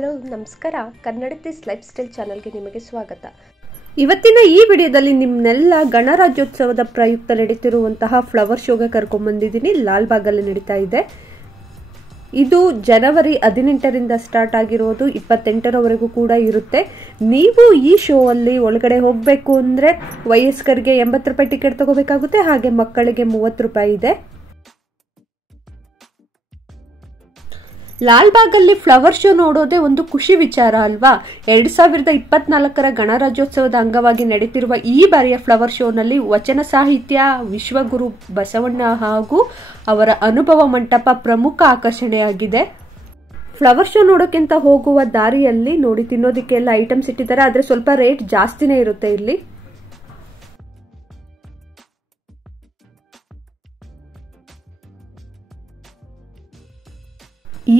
Hello ನಮಸ್ಕಾರ, ಕನ್ನಡತೀಸ್ life style ಚಾನಲ್ಗೆ ನಿಮಗೆ ಸ್ವಾಗತ. ಇವತ್ತಿನ ಈ ವಿಡಿಯೋದಲ್ಲಿ ನಿಮ್ಮನ್ನೆಲ್ಲ ಗಣರಾಜ್ಯೋತ್ಸವದ ಪ್ರಯುಕ್ತ ನಡೀತಿರುವಂತಹ ಫ್ಲವರ್ ಶೋಗೆ ಕರ್ಕೊಂಡ್ಬಂದಿದ್ದೀನಿ. ಲಾಲ್ಬಾಗಲ್ಲಿ ನಡೀತಾ ಇದೆ. ಇದು ಜನವರಿ 18ರಿಂದ ಸ್ಟಾರ್ಟ್ ಆಗಿರೋದು, 28ರವರೆಗೂ ಕೂಡ ಇರುತ್ತೆ. ನೀವು ಈ ಶೋ ಅಲ್ಲಿ ಒಳಗಡೆ ಹೋಗಬೇಕು ಅಂದರೆ ವಯಸ್ಕರಿಗೆ 80 ರೂಪಾಯಿ ಟಿಕೆಟ್ ತಗೋಬೇಕಾಗುತ್ತೆ, ಹಾಗೆ ಮಕ್ಕಳಿಗೆ 30 ರೂಪಾಯಿ ಇದೆ. ಲಾಲ್ಬಾಗಲ್ಲಿ ಫ್ಲವರ್ ಶೋ ನೋಡೋದೇ ಒಂದು ಖುಷಿ ವಿಚಾರ ಅಲ್ವಾ. 2024ರ ಗಣರಾಜ್ಯೋತ್ಸವದ ಅಂಗವಾಗಿ ನಡೀತಿರುವ ಈ ಬಾರಿಯ ಫ್ಲವರ್ ಶೋನಲ್ಲಿ ವಚನ ಸಾಹಿತ್ಯ, ವಿಶ್ವಗುರು ಬಸವಣ್ಣ ಹಾಗೂ ಅವರ ಅನುಭವ ಮಂಟಪ ಪ್ರಮುಖ ಆಕರ್ಷಣೆಯಾಗಿದೆ. ಫ್ಲವರ್ ಶೋ ನೋಡೋಕ್ಕಿಂತ ಹೋಗುವ ದಾರಿಯಲ್ಲಿ ನೋಡಿ ತಿನ್ನೋದಕ್ಕೆಲ್ಲ ಐಟಮ್ಸ್ ಇಟ್ಟಿದ್ದಾರೆ, ಆದರೆ ಸ್ವಲ್ಪ ರೇಟ್ ಜಾಸ್ತಿನೇ ಇರುತ್ತೆ ಇಲ್ಲಿ.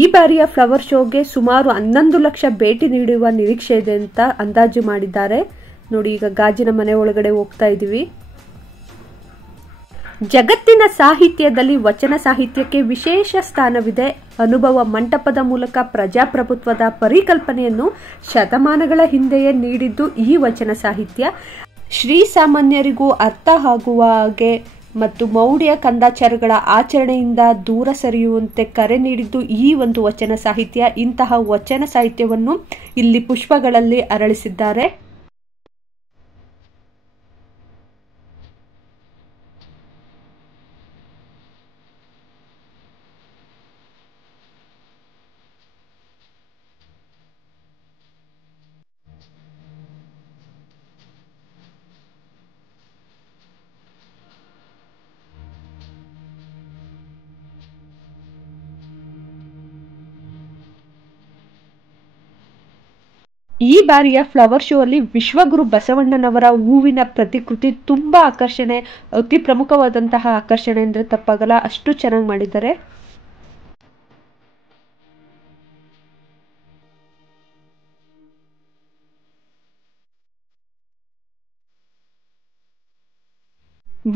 ಈ ಬಾರಿಯ ಫ್ಲವರ್ ಶೋಗೆ ಸುಮಾರು 11 ಲಕ್ಷ ಭೇಟಿ ನೀಡುವ ನಿರೀಕ್ಷೆ ಇದೆ ಅಂತ ಅಂದಾಜು ಮಾಡಿದ್ದಾರೆ. ನೋಡಿ, ಈಗ ಗಾಜಿನ ಮನೆ ಒಳಗಡೆ ಹೋಗ್ತಾ ಇದೀವಿ. ಜಗತ್ತಿನ ಸಾಹಿತ್ಯದಲ್ಲಿ ವಚನ ಸಾಹಿತ್ಯಕ್ಕೆ ವಿಶೇಷ ಸ್ಥಾನವಿದೆ. ಅನುಭವ ಮಂಟಪದ ಮೂಲಕ ಪ್ರಜಾಪ್ರಭುತ್ವದ ಪರಿಕಲ್ಪನೆಯನ್ನು ಶತಮಾನಗಳ ಹಿಂದೆಯೇ ನೀಡಿದ್ದು ಈ ವಚನ ಸಾಹಿತ್ಯ. ಶ್ರೀಸಾಮಾನ್ಯರಿಗೂ ಅರ್ಥ ಆಗುವ ಹಾಗೆ ಮತ್ತು ಮೌಢ್ಯ ಕಂದಾಚಾರಗಳ ಆಚರಣೆಯಿಂದ ದೂರ ಸರಿಯುವಂತೆ ಕರೆ ನೀಡಿದ್ದು ಈ ಒಂದು ವಚನ ಸಾಹಿತ್ಯ. ಇಂತಹ ವಚನ ಸಾಹಿತ್ಯವನ್ನು ಇಲ್ಲಿ ಪುಷ್ಪಗಳಲ್ಲಿ ಅರಳಿಸಿದ್ದಾರೆ. ಈ ಬಾರಿಯ ಫ್ಲವರ್ ಶೋ ಅಲ್ಲಿ ವಿಶ್ವಗುರು ಬಸವಣ್ಣನವರ ಹೂವಿನ ಪ್ರತಿಕೃತಿ ತುಂಬಾ ಆಕರ್ಷಣೆ, ಅತಿ ಪ್ರಮುಖವಾದಂತಹ ಆಕರ್ಷಣೆ ಅಂದ್ರೆ ತಪ್ಪಾಗಲ್ಲ, ಅಷ್ಟು ಚೆನ್ನಾಗಿ ಮಾಡಿದ್ದಾರೆ.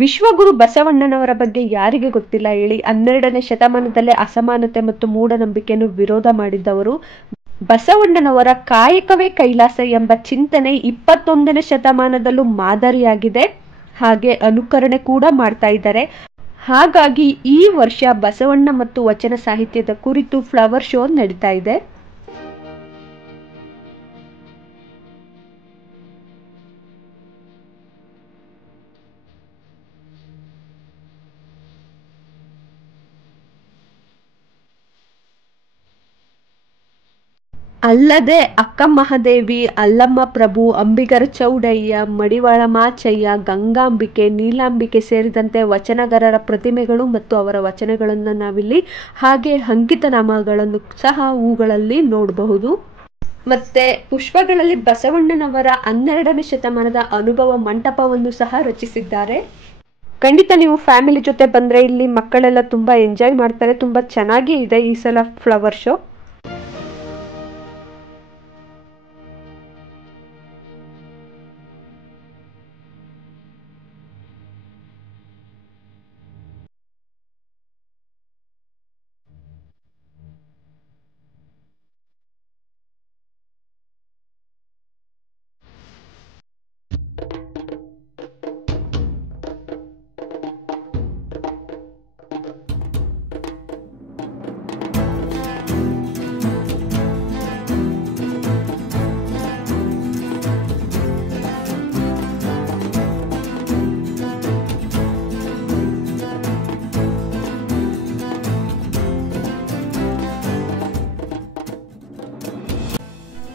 ವಿಶ್ವಗುರು ಬಸವಣ್ಣನವರ ಬಗ್ಗೆ ಯಾರಿಗೆ ಗೊತ್ತಿಲ್ಲ ಹೇಳಿ. 12ನೇ ಶತಮಾನದಲ್ಲೇ ಅಸಮಾನತೆ ಮತ್ತು ಮೂಢನಂಬಿಕೆಯನ್ನು ವಿರೋಧ ಮಾಡಿದ್ದವರು. ಬಸವಣ್ಣನವರ ಕಾಯಕವೇ ಕೈಲಾಸ ಎಂಬ ಚಿಂತನೆ 21ನೇ ಶತಮಾನದಲ್ಲೂ ಮಾದರಿಯಾಗಿದೆ, ಹಾಗೆ ಅನುಕರಣೆ ಕೂಡ ಮಾಡ್ತಾ ಇದ್ದಾರೆ. ಹಾಗಾಗಿ ಈ ವರ್ಷ ಬಸವಣ್ಣ ಮತ್ತು ವಚನ ಸಾಹಿತ್ಯದ ಕುರಿತು ಫ್ಲವರ್ ಶೋ ನಡೀತಾ ಇದೆ. ಅಲ್ಲದೆ ಅಕ್ಕ ಮಹಾದೇವಿ, ಅಲ್ಲಮ್ಮ ಪ್ರಭು, ಅಂಬಿಗರ ಚೌಡಯ್ಯ, ಮಡಿವಾಳ ಮಾಚಯ್ಯ, ಗಂಗಾಂಬಿಕೆ, ನೀಲಾಂಬಿಕೆ ಸೇರಿದಂತೆ ವಚನಗಾರರ ಪ್ರತಿಮೆಗಳು ಮತ್ತು ಅವರ ವಚನಗಳನ್ನು ನಾವಿಲ್ಲಿ ಹಾಗೆ ಅಂಕಿತನಾಮಗಳನ್ನು ಸಹ ಹೂಗಳಲ್ಲಿ ನೋಡಬಹುದು. ಮತ್ತೆ ಪುಷ್ಪಗಳಲ್ಲಿ ಬಸವಣ್ಣನವರ 12ನೇ ಶತಮಾನದ ಅನುಭವ ಮಂಟಪವನ್ನು ಸಹ ರಚಿಸಿದ್ದಾರೆ. ಖಂಡಿತ ನೀವು ಫ್ಯಾಮಿಲಿ ಜೊತೆ ಬಂದ್ರೆ ಇಲ್ಲಿ ಮಕ್ಕಳೆಲ್ಲ ತುಂಬಾ ಎಂಜಾಯ್ ಮಾಡ್ತಾರೆ. ತುಂಬಾ ಚೆನ್ನಾಗಿ ಇದೆ ಈ ಸಲ ಫ್ಲವರ್ ಶೋ.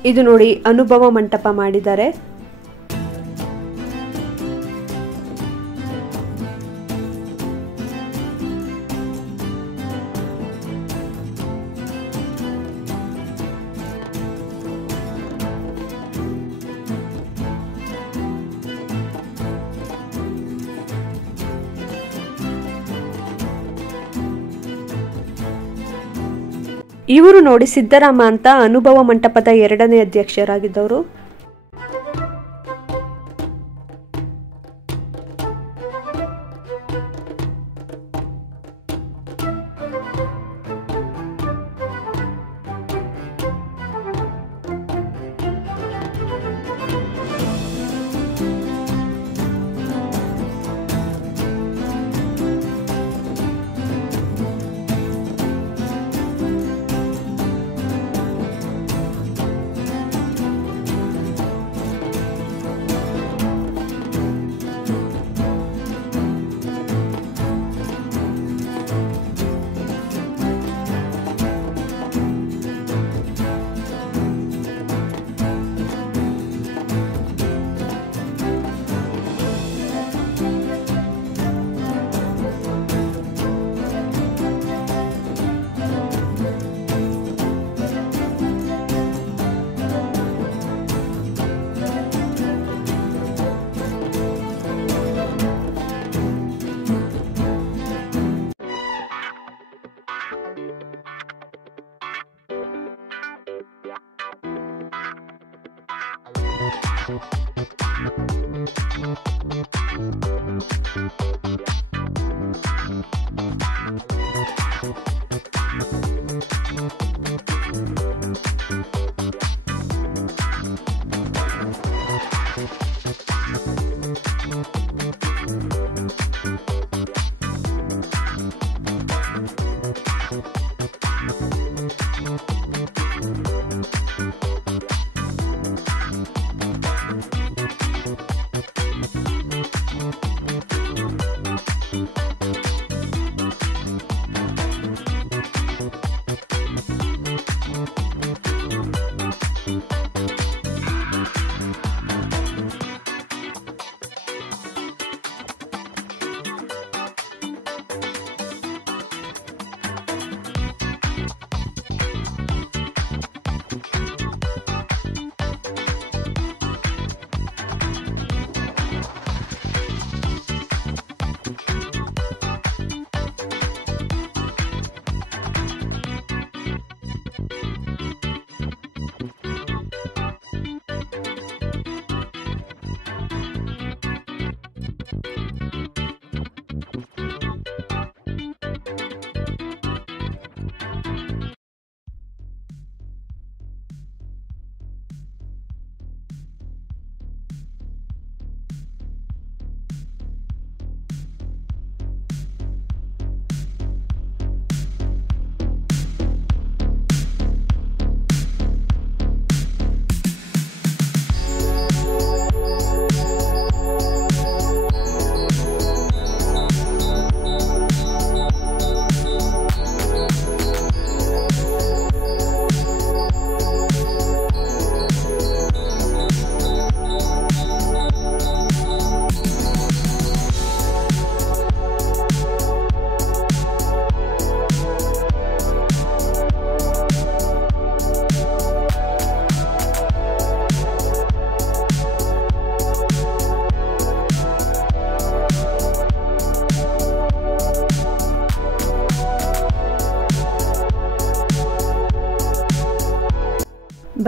ಇದು ನೋಡಿ, ಅನುಭವ ಮಂಟಪ ಮಾಡಿದ್ದಾರೆ. ಇವರು ನೋಡಿ ಸಿದ್ದರಾಮ ಅಂತ ಅನುಭವ ಮಂಟಪದ 2ನೇ ಅಧ್ಯಕ್ಷರಾಗಿದ್ದವರು.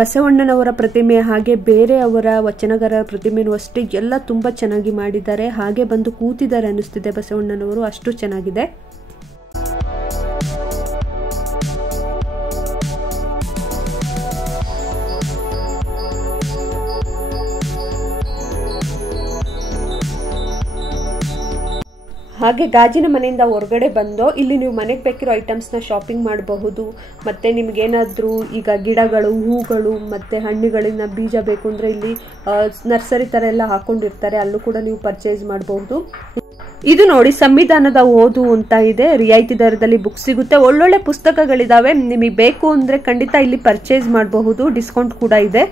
ಬಸವಣ್ಣನವರ ಪ್ರತಿಮೆ ಹಾಗೆ ಬೇರೆ ಅವರ ವಚನಗಾರರ ಪ್ರತಿಮೆನೂ ಅಷ್ಟೇ ಎಲ್ಲ ತುಂಬ ಚೆನ್ನಾಗಿ ಮಾಡಿದ್ದಾರೆ. ಹಾಗೆ ಬಂದು ಕೂತಿದ್ದಾರೆ ಅನ್ನಿಸ್ತಿದೆ ಬಸವಣ್ಣನವರು, ಅಷ್ಟು ಚೆನ್ನಾಗಿದೆ. ಹಾಗೆ ಗಾಜಿನ ಮನೆಯಿಂದ ಹೊರಗಡೆ ಬಂದು ಇಲ್ಲಿ ನೀವು ಮನೆಗೆ ಬೇಕಿರೋ ಐಟಮ್ಸ್ನ ಶಾಪಿಂಗ್ ಮಾಡಬಹುದು. ಮತ್ತು ನಿಮಗೇನಾದರೂ ಈಗ ಗಿಡಗಳು, ಹೂಗಳು ಮತ್ತು ಹಣ್ಣುಗಳಿನ ಬೀಜ ಬೇಕು ಅಂದರೆ ಇಲ್ಲಿ ನರ್ಸರಿ ಥರ ಎಲ್ಲ ಹಾಕೊಂಡಿರ್ತಾರೆ, ಅಲ್ಲೂ ಕೂಡ ನೀವು ಪರ್ಚೇಸ್ ಮಾಡಬಹುದು. ಇದು ನೋಡಿ ಸಂವಿಧಾನದ ಓದು ಅಂತ ಇದೆ, ರಿಯಾಯಿತಿ ದರದಲ್ಲಿ ಬುಕ್ ಸಿಗುತ್ತೆ, ಒಳ್ಳೊಳ್ಳೆ ಪುಸ್ತಕಗಳಿದಾವೆ. ನಿಮಗೆ ಬೇಕು ಅಂದರೆ ಖಂಡಿತ ಇಲ್ಲಿ ಪರ್ಚೇಸ್ ಮಾಡಬಹುದು, ಡಿಸ್ಕೌಂಟ್ ಕೂಡ ಇದೆ.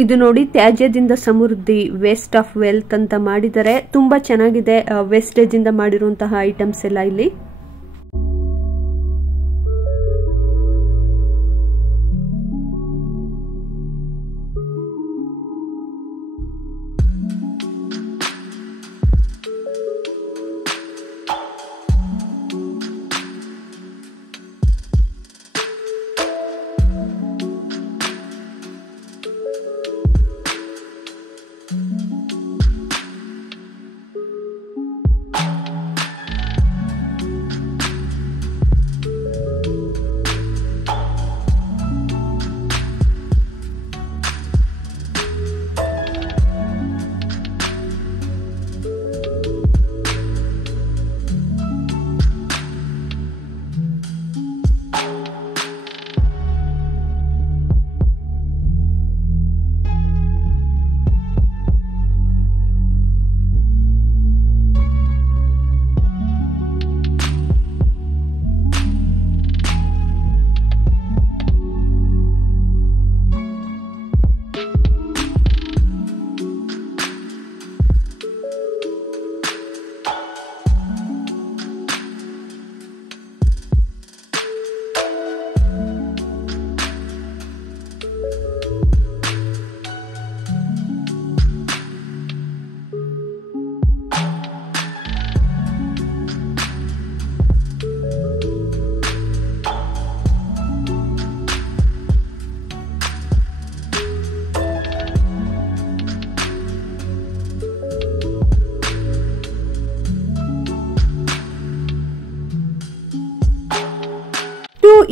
ಇದು ನೋಡಿ ತ್ಯಾಜ್ಯದಿಂದ ಸಮೃದ್ಧಿ, ವೇಸ್ಟ್ ಆಫ್ ವೆಲ್ತ್ ಅಂತ ಮಾಡಿದರೆ ತುಂಬಾ ಚೆನ್ನಾಗಿದೆ. ವೇಸ್ಟೇಜ್ ಇಂದ ಮಾಡಿರುವಂತಹ ಐಟಮ್ಸ್ ಎಲ್ಲ ಇಲ್ಲಿ.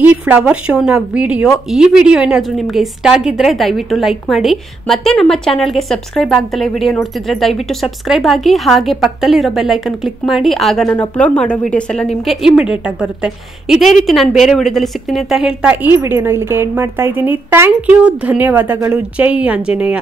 ಈ ಫ್ಲವರ್ ಶೋನ ಈ ವಿಡಿಯೋ ಏನಾದರೂ ನಿಮಗೆ ಇಷ್ಟ ಆಗಿದ್ರೆ ದಯವಿಟ್ಟು ಲೈಕ್ ಮಾಡಿ. ಮತ್ತೆ ನಮ್ಮ ಚಾನಲ್ಗೆ ಸಬ್ಸ್ಕ್ರೈಬ್ ಆಗದಲ್ಲೇ ವಿಡಿಯೋ ನೋಡ್ತಿದ್ರೆ ದಯವಿಟ್ಟು ಸಬ್ಸ್ಕ್ರೈಬ್ ಆಗಿ, ಹಾಗೆ ಪಕ್ಕದಲ್ಲಿರೋ ಬೆಲ್ ಐಕನ್ ಕ್ಲಿಕ್ ಮಾಡಿ. ಆಗ ನಾನು ಅಪ್ಲೋಡ್ ಮಾಡೋ ವಿಡಿಯೋಸ್ ಎಲ್ಲ ನಿಮಗೆ ಇಮಿಡಿಯೇಟ್ ಆಗಿ ಬರುತ್ತೆ. ಇದೇ ರೀತಿ ನಾನು ಬೇರೆ ವಿಡಿಯೋದಲ್ಲಿ ಸಿಗ್ತೀನಿ ಅಂತ ಹೇಳ್ತಾ ಈ ವಿಡಿಯೋನ ಇಲ್ಲಿಗೆ ಎಂಡ್ ಮಾಡ್ತಾ ಇದ್ದೀನಿ. ಥ್ಯಾಂಕ್ ಯು, ಧನ್ಯವಾದಗಳು. ಜೈ ಆಂಜನೇಯ.